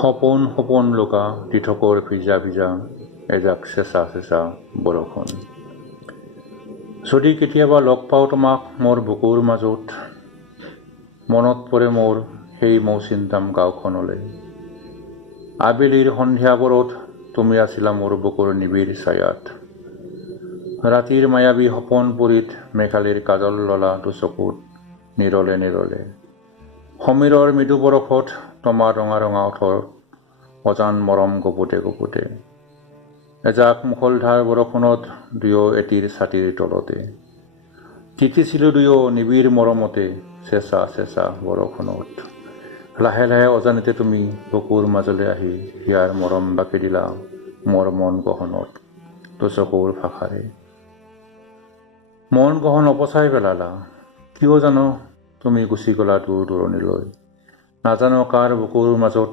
সপোন সপোন লুকা তীৰ্থকৰ ভিজা ভিজা এজাক চেঁচা চেঁচা বৰষুণ। যদি কেতিয়াবা লগ পাওঁ তোমাক মোৰ বুকুৰ মাজত, মনত পৰে মোৰ সেই মৌচিন্তাম গাঁওখনলৈ। আবেলিৰ সন্ধিয়াবোৰত তুমি আছিলা মোৰ বুকুৰ নিবিড় ছায়াত। ৰাতিৰ মায়াবী সপোন পুৰীত মেঘালীৰ কাজল ললা দুচকুত নিৰলে নিৰলে। সমীৰৰ মৃদু বৰফত তোমাৰ ৰঙা ৰঙা ওঠৰ অজান মৰম গপুতে গপুতে। এজাক মুখলধাৰ বৰষুণত দুয়ো এটিৰ ছাতিৰ তলতে। তিতিছিলো দুয়ো নিবিড় মৰমতে চেঁচা চেঁচা বৰষুণত। লাহে লাহে অজানিতে তুমি বুকুৰ মাজলৈ আহি হিয়াৰ মৰম বাকি দিলা মোৰ মন গহনত দুচকুৰ ভাষাৰে। মন গহন অপচাই পেলালা, কিয় জানো তুমি গুচি গলা দূৰ দূৰণিলৈ। নাজানো কাৰ বুকুৰ মাজত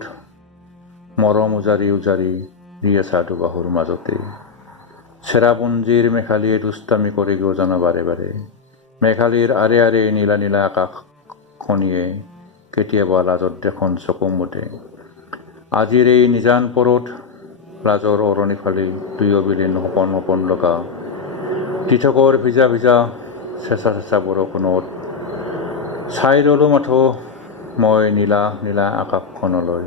মৰম উজাৰি উজাৰি দি আছা দুবাহুৰ মাজতে। চেৰাপুঞ্জীৰ মেঘালীয়ে দুষ্টামি কৰি গৈ জানো বাৰে বাৰে। মেঘালীৰ আৰে আৰে নীলা নীলা আকাশ খনিয়ে কেতিয়াবা লাজত দেখোন চকু মুদে। আজিৰ এই নিজান পৰত লাজৰ অৰণি ফালি দুয়ো বিলীন সপোন সপোন লগা তীৰ্থকৰ ভিজা ভিজা চেঁচা চেঁচা বৰষুণত। চাই ৰলো মাথো মই নীলা নীলা আকাশখনলৈ।